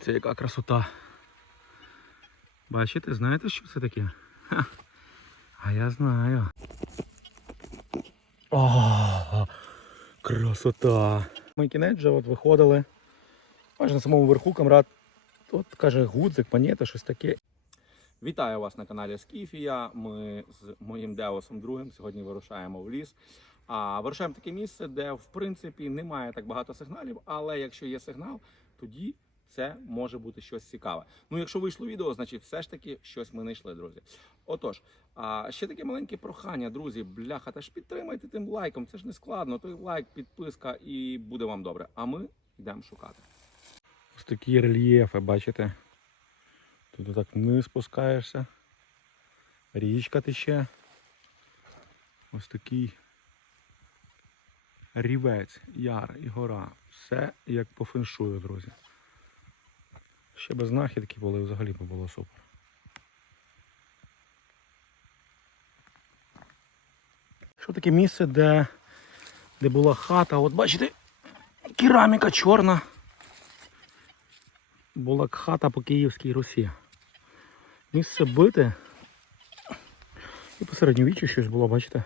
Це яка красота. Бачите, знаєте, що це таке? А я знаю. О, красота. Ми кінець вже от виходили. Майже на самому верху камрад. От каже гудзик, монета, щось таке. Вітаю вас на каналі Скіфія. Ми з моїм Деосом другим сьогодні вирушаємо в ліс. А вирушаємо таке місце, де в принципі немає так багато сигналів, але якщо є сигнал, тоді це може бути щось цікаве. Ну, якщо вийшло відео, значить все ж таки щось ми знайшли, друзі. Отож, а ще таке маленьке прохання, друзі, бляха, та ж підтримайте тим лайком. Це ж не складно. Той лайк, підписка і буде вам добре. А ми йдемо шукати. Ось такі рельєфи, бачите? Тут так вниз спускаєшся. Річка тече. Ось такий рівець, яр і гора. Все як по феншую, друзі. Ще без знахідки були, взагалі б було супер. Що таке місце, де, де була хата? От бачите, кераміка чорна. Була хата по Київській Русі. Місце бите. І посередньовіччя щось було, бачите?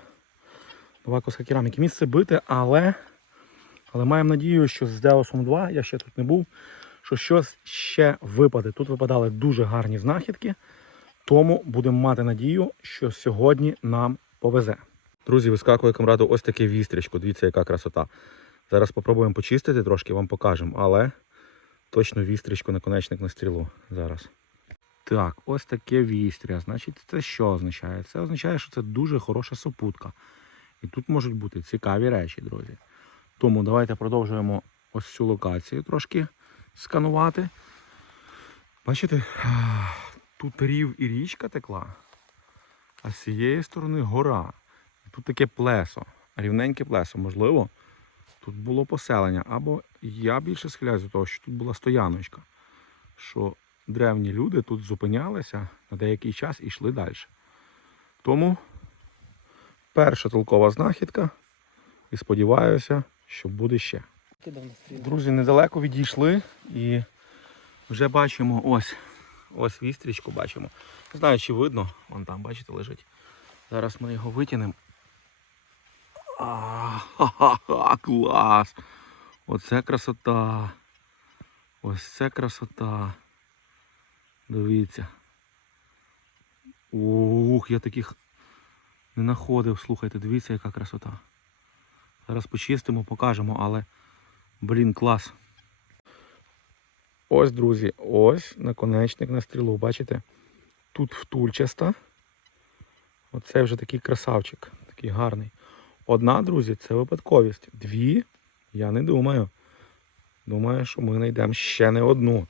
Нова коска кераміки. Місце бите, але, але маємо надію, що з Деосом 2, я ще тут не був, що щось ще випаде. Тут випадали дуже гарні знахідки, тому будемо мати надію, що сьогодні нам повезе. Друзі, вискакує камраду ось таке вістрічко. Дивіться, яка красота. Зараз спробуємо почистити трошки, вам покажемо, але точно вістрічку наконечник на стрілу зараз. Так, ось таке вістря. Значить, це що означає? Це означає, що це дуже хороша супутка. І тут можуть бути цікаві речі, друзі. Тому давайте продовжуємо ось цю локацію трошки сканувати. Бачите, тут рів і річка текла, а з цієї сторони гора. Тут таке плесо, рівненьке плесо. Можливо, тут було поселення. Або я більше схиляюсь до того, що тут була стояночка. Що древні люди тут зупинялися на деякий час і йшли далі. Тому перша толкова знахідка. І сподіваюся, що буде ще. Друзі, недалеко відійшли і вже бачимо ось ось вістрічку бачимо. Не знаю, чи видно, вон там, бачите, лежить. Зараз ми його витягнемо. Ха-ха-ха, клас! Оце красота. Ось це красота. Дивіться. Ух, я таких не знаходив. Слухайте, дивіться, яка красота. Зараз почистимо, покажемо, але, блін, клас. Ось, друзі, ось наконечник на стрілу. Бачите? Тут втульчаста. Оце вже такий красавчик, такий гарний. Одна, друзі, це випадковість. Дві, я не думаю. Думаю, що ми знайдемо ще не одну.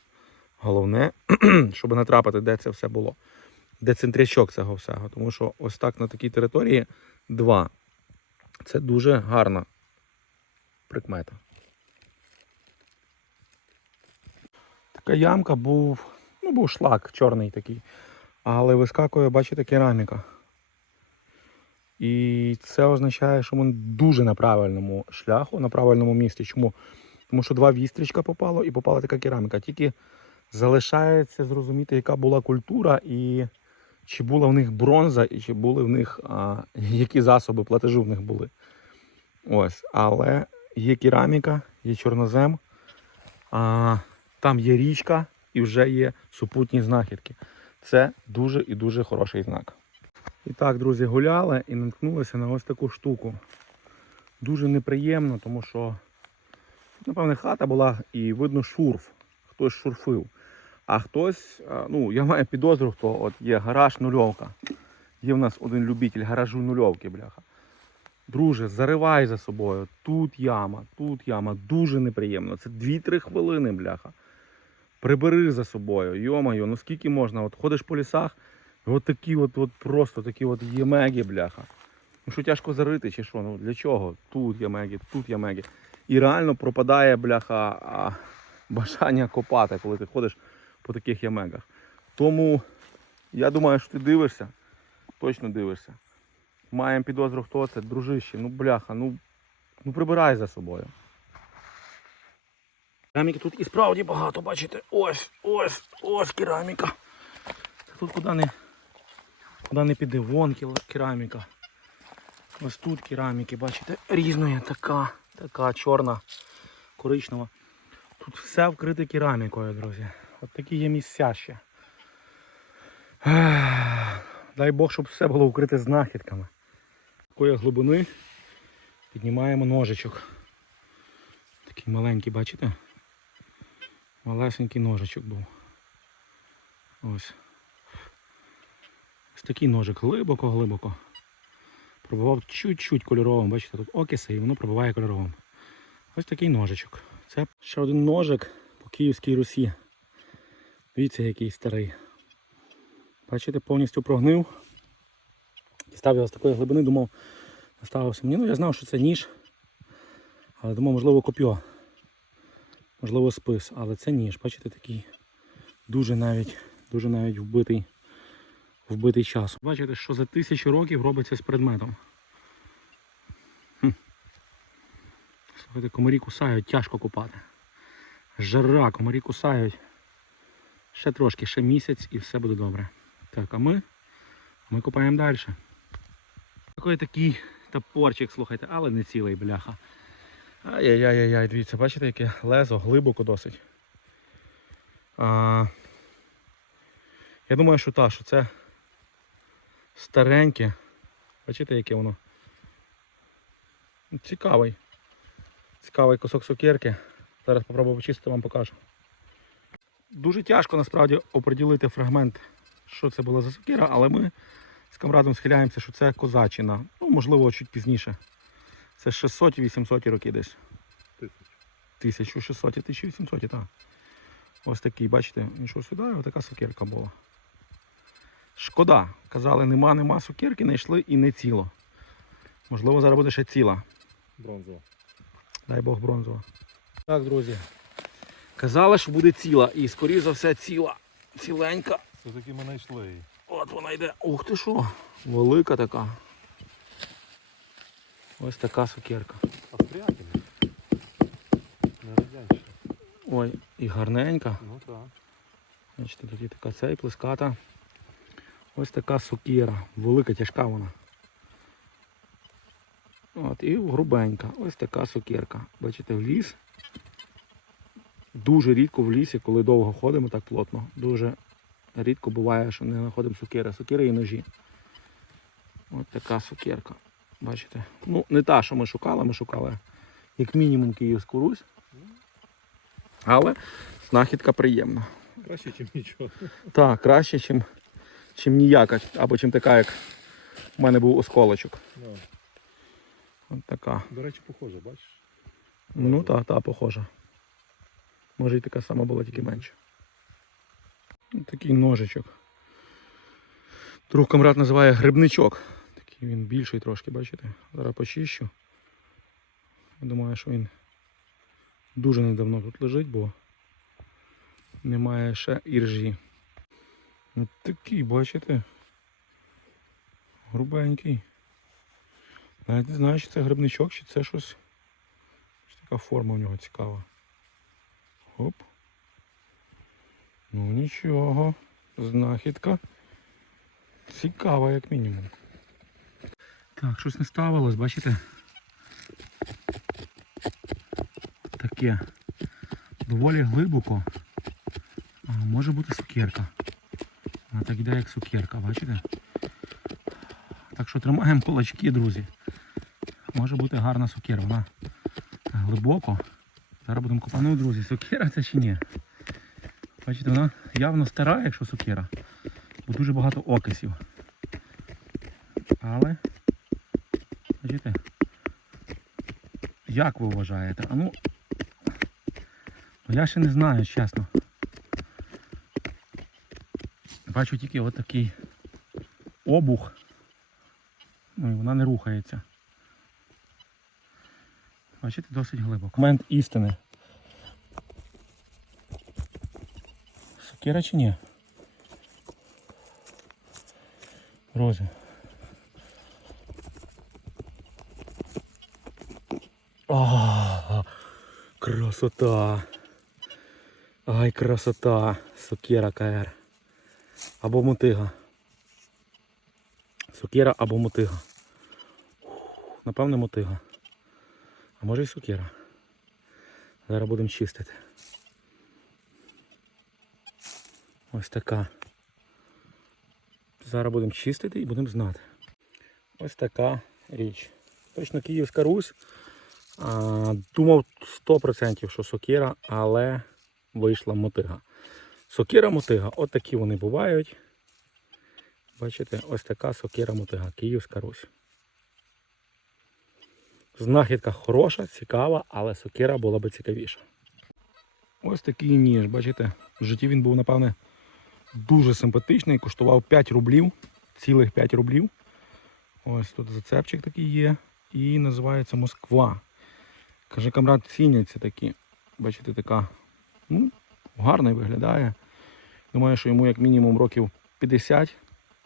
Головне, щоб натрапити, де це все було. Де центрячок цього всього. Тому що ось так на такій території два. Це дуже гарна прикмета. Така ямка був, ну був шлак чорний такий. Але вискакує, бачите, кераміка. І це означає, що ми дуже на правильному шляху, на правильному місці. Чому? Тому що два вістрічка попало і попала така кераміка. Тільки залишається зрозуміти, яка була культура і чи була в них бронза, і чи були в них а, які засоби платежу в них були. Ось, але є кераміка, є чорнозем, а, там є річка і вже є супутні знахідки. Це дуже і дуже хороший знак. І так, друзі, гуляли і наткнулися на ось таку штуку. Дуже неприємно, тому що, напевне, хата була і видно шурф. Хтось шурфив. А хтось, ну, я маю підозру, хто от є гараж нульовка. Є в нас один любитель гаражу нульовки, бляха. Друже, заривай за собою. Тут яма, тут яма. Дуже неприємно. Це 2-3 хвилини, бляха. Прибери за собою. Йомайо, ну скільки можна? От ходиш по лісах, от такі от, от просто такі от ємеги, бляха. Ну що тяжко зарити чи що? Ну для чого? Тут ямеги, тут ямеги. І реально пропадає, бляха, бажання копати, коли ти ходиш по таких ямегах. Тому я думаю, що ти дивишся, точно дивишся. Маємо підозру, хто це, дружище, ну бляха, ну, ну прибирай за собою. Кераміки тут і справді багато, бачите? Ось, ось, ось кераміка. Тут куди не, куди не піде, вон кераміка. Ось тут кераміки, бачите, різної, така, така чорна, коричнева. Тут все вкрите керамікою, друзі. От такі є місця ще. Дай Бог, щоб все було вкрите знахідками. Такої глибини піднімаємо ножичок. Такий маленький, бачите? Малесенький ножичок був. Ось. Ось такий ножик глибоко-глибоко. Пробував чуть-чуть кольоровим, бачите, тут окиси і воно пробиває кольоровим. Ось такий ножичок. Це ще один ножик по Київській Русі. Дивіться, який старий. Бачите, повністю прогнив. Дістав його з такої глибини, думав, наставився мені. Ну, я знав, що це ніж. Але думав, можливо, коп'йо. Можливо, спис. Але це ніж. Бачите, такий дуже навіть, дуже навіть вбитий, вбитий час. Бачите, що за тисячі років робиться з предметом. Хм. Слухайте, комарі кусають, тяжко купати. Жара, комарі кусають. Ще трошки, ще місяць і все буде добре. Так, а ми, ми купаємо далі. Такий такий топорчик, слухайте, але не цілий, бляха. Ай-яй-яй-яй, дивіться, бачите, яке лезо глибоко досить. А, я думаю, що та, що це стареньке. Бачите, яке воно? Цікавий. Цікавий кусок сукерки. Зараз попробую почистити, вам покажу. Дуже тяжко насправді оприділити фрагмент, що це була за сокира, але ми з камрадом схиляємося, що це козачина. Ну, можливо, чуть пізніше. Це 600-800 роки десь. 1600 1800, так. Ось такий, бачите, йшов сюди, і отака сокирка була. Шкода. Казали, нема, нема сокирки, знайшли і не ціло. Можливо, зараз буде ще ціла. Бронзова. Дай Бог бронзова. Так, друзі. Казали, що буде ціла. І скоріш за все ціла. Ціленька. Все-таки ми знайшли її. От вона йде. Ух ти що. Велика така. Ось така сокирка. Австріякина. Не. Ой, і гарненька. Ну так. Бачите, тут є така цей плеската. Ось така сокира. Велика, тяжка вона. От, і грубенька. Ось така сокирка. Бачите, в ліс. Дуже рідко в лісі, коли довго ходимо так плотно. Дуже рідко буває, що не знаходимо сокири. Сокири і ножі. Ось така сокирка. Бачите? Ну, не та, що ми шукали, ми шукали як мінімум Київську Русь. Але знахідка приємна. Краще, ніж нічого. Так, краще, чим, чим ніяка, або чим така, як у мене був осколочок. Да. От така. До речі, похоже, бачиш? Ну та, та, похожа. Може і така сама була, тільки менша. Такий ножичок. Друг камрад називає грибничок. Він більший трошки, бачите? Зараз почищу. Я думаю, що він дуже недавно тут лежить, бо немає ще іржі. Ось такий, бачите? Грубенький. Навіть не знаю, чи це грибничок, чи це щось. Ось така форма у нього цікава. Оп. Ну нічого. Знахідка. Цікава, як мінімум. Так, щось не ставилось, бачите? Таке. Доволі глибоко. А, може бути сукерка. Вона так іде, як сукерка, бачите? Так що тримаємо кулачки, друзі. Може бути гарна сокира. Вона глибоко. Зараз будемо копати. Ну, друзі, сокира це чи ні? Бачите, вона явно стара, якщо сокира. Бо дуже багато окисів. Але, бачите, як ви вважаєте? А ну, ну, я ще не знаю, чесно. Бачу тільки отакий обух. Ну і вона не рухається. Бачите, досить глибоко. Момент істини. Сокира чи ні? Друзі. А, красота. Ай, красота! Сокира КР. Або мотига. Сокира або мотига. Напевне мотига. А може і сокира. Зараз будемо чистити. Ось така. Зараз будемо чистити і будемо знати. Ось така річ. Точно Київська Русь. Думав 100% що сокира, але вийшла мотига. Сокира мотига, от такі вони бувають. Бачите, ось така сокира мотига, Київська Русь. Знахідка хороша, цікава, але сокира була би цікавіша. Ось такий ніж, бачите, в житті він був, напевне, дуже симпатичний, коштував 5 рублів, цілих 5 рублів. Ось тут зацепчик такий є. І називається Москва. Каже, камрад ціняться такі. Бачите, така ну, гарно виглядає. Думаю, що йому як мінімум років 50,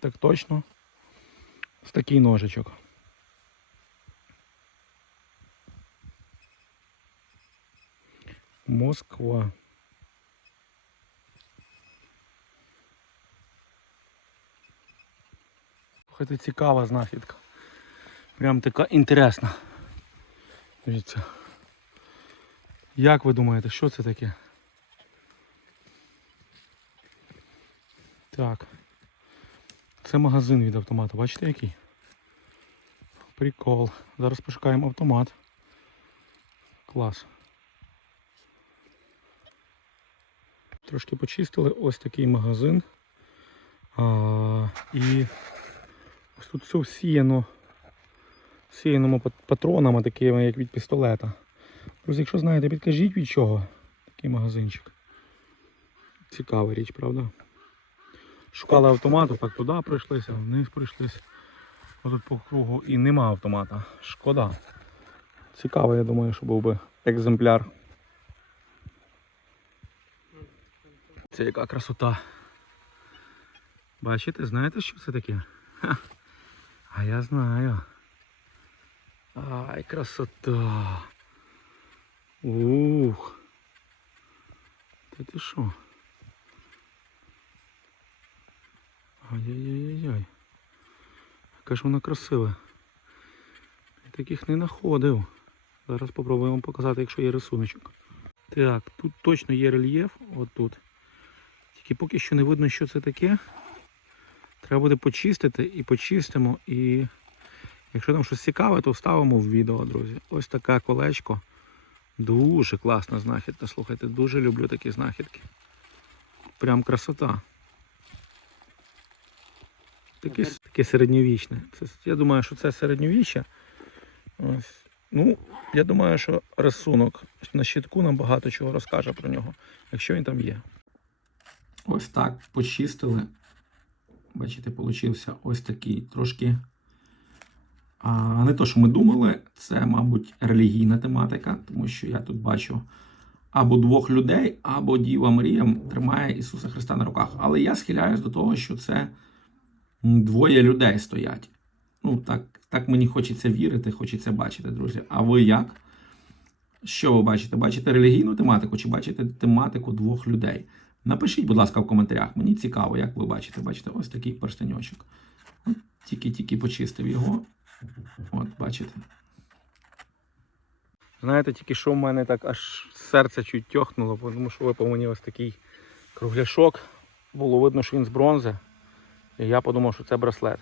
так точно. Ось такий ножичок. Москва. Слухайте, цікава знахідка. Прям така інтересна. Дивіться. Як ви думаєте, що це таке? Так. Це магазин від автомату. Бачите який? Прикол. Зараз пошукаємо автомат. Клас. Трошки почистили ось такий магазин. А, і ось тут все всіяно всіяному патронами, такими як від пістолета. Друзі, якщо знаєте, підкажіть від чого такий магазинчик. Цікава річ, правда? Шукали автомату, так туди прийшлися, вниз прийшлися. Отут по кругу і нема автомата. Шкода. Цікаво, я думаю, що був би екземпляр. Це яка красота. Бачите, знаєте, що це таке? Ха. А я знаю. Ай, красота. Ух. Та ти що? Ай-яй-яй-яй. Яка ж вона красива. Я таких не знаходив. Зараз спробуємо показати, якщо є рисуночок. Так, тут точно є рельєф, от тут. Тільки поки що не видно, що це таке. Треба буде почистити і почистимо. І якщо там щось цікаве, то вставимо в відео, друзі. Ось таке колечко. Дуже класна знахідка. Слухайте, дуже люблю такі знахідки. Прям красота. Таке, таке середньовічне. Це, я думаю, що це середньовіччя. Ну, я думаю, що рисунок на щитку нам багато чого розкаже про нього, якщо він там є. Ось так почистили. Бачите, получився ось такий трошки. А, не то, що ми думали, це, мабуть, релігійна тематика, тому що я тут бачу або двох людей, або Діва Марія тримає Ісуса Христа на руках. Але я схиляюсь до того, що це двоє людей стоять. Ну, так, так мені хочеться вірити, хочеться бачити, друзі. А ви як? Що ви бачите? Бачите релігійну тематику чи бачите тематику двох людей? Напишіть, будь ласка, в коментарях. Мені цікаво, як ви бачите. Бачите, ось такий перстеньочок. Тільки-тільки почистив його. От, бачите. Знаєте, тільки що в мене так аж серце чуть тьохнуло, тому що випав мені ось такий кругляшок. Було видно, що він з бронзи. І я подумав, що це браслет.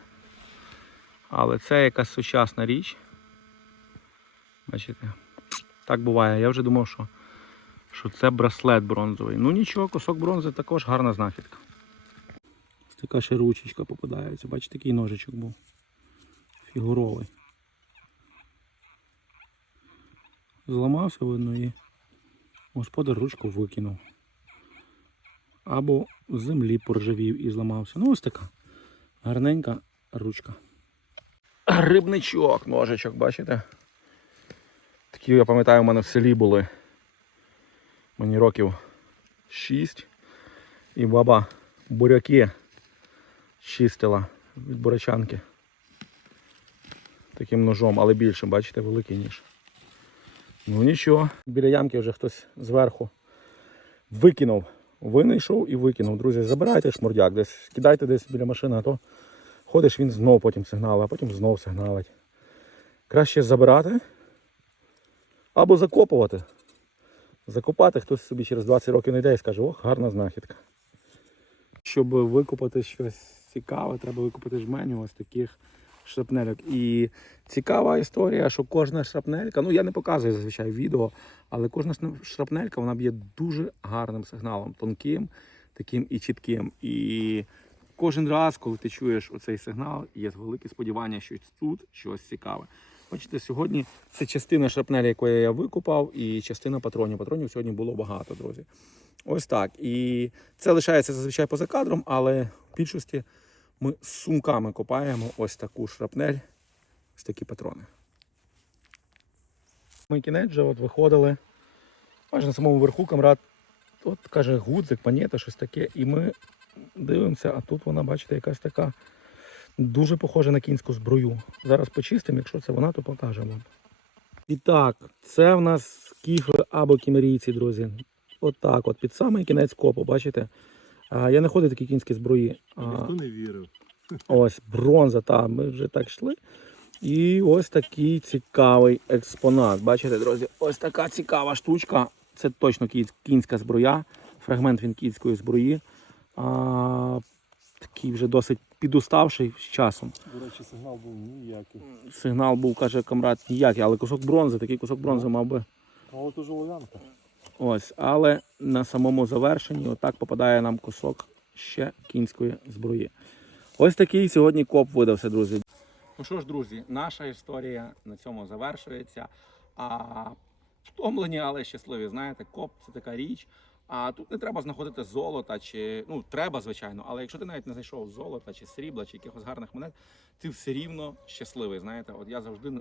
Але це якась сучасна річ. Бачите? Так буває. Я вже думав, що, що це браслет бронзовий. Ну нічого, кусок бронзи також гарна знахідка. Така ще ручечка попадається. Бачите, такий ножичок був. Фігуровий. Зламався, видно, і господар ручку викинув. Або з землі поржавів і зламався. Ну ось така гарненька ручка. Грибничок, ножичок, бачите? Такі, я пам'ятаю, у мене в селі були. Мені років 6. І баба буряки чистила від бурячанки. Таким ножом, але більшим, бачите, великий ніж. Ну нічого, біля ямки вже хтось зверху викинув. Винайшов і викинув. Друзі, забирайте шмурдяк, десь кидайте десь біля машини, а то ходиш, він знов потім сигналить, а потім знов сигналить. Краще забирати або закопувати. Закопати хтось собі через 20 років не йде і скаже, ох, гарна знахідка. Щоб викопати щось цікаве, треба викопати жменю ось таких шрапнельок. І цікава історія, що кожна шрапнелька, ну я не показую зазвичай відео, але кожна шрапнелька вона б'є дуже гарним сигналом, тонким, таким і чітким. І кожен раз, коли ти чуєш оцей сигнал, є велике сподівання, що тут щось цікаве. Бачите, сьогодні це частина шрапнелі, яку я викопав, і частина патронів. Патронів сьогодні було багато, друзі. Ось так. І це лишається зазвичай поза кадром, але в більшості ми з сумками копаємо ось таку шрапнель, ось такі патрони. Ми кінець вже от виходили. Майже на самому верху камрад от каже гудзик, панєта, щось таке. І ми дивимося, а тут вона, бачите, якась така дуже похожа на кінську зброю. Зараз почистимо, якщо це вона, то покажемо. І так, це в нас скіфи або кімерійці, друзі. Отак, от, під самий кінець копу, бачите? А, я не ходив такі кінські зброї. А, Ніхто не вірив. Ось бронза, та ми вже так йшли. І ось такий цікавий експонат. Бачите, друзі, ось така цікава штучка. Це точно кінська зброя, фрагмент він кінської зброї. А, такий вже досить підуставший з часом. До речі, сигнал був ніякий. Сигнал був, каже камрад, ніякий, але кусок бронзи, такий кусок бронзи мав би. Але дуже лоянка. Ось, але на самому завершенні отак попадає нам кусок ще кінської зброї. Ось такий сьогодні коп видався, друзі. Ну що ж, друзі, наша історія на цьому завершується. А втомлені, але щасливі. Знаєте, коп це така річ. А тут не треба знаходити золота чи ну треба, звичайно, але якщо ти навіть не знайшов золота чи срібла, чи якихось гарних монет, ти все рівно щасливий. Знаєте, от я завжди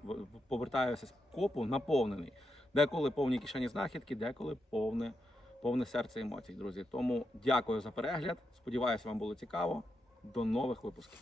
повертаюся з копу наповнений. Деколи повні кишені знахідки, деколи повне, повне серце емоцій, друзі. Тому дякую за перегляд. Сподіваюся, вам було цікаво. До нових випусків.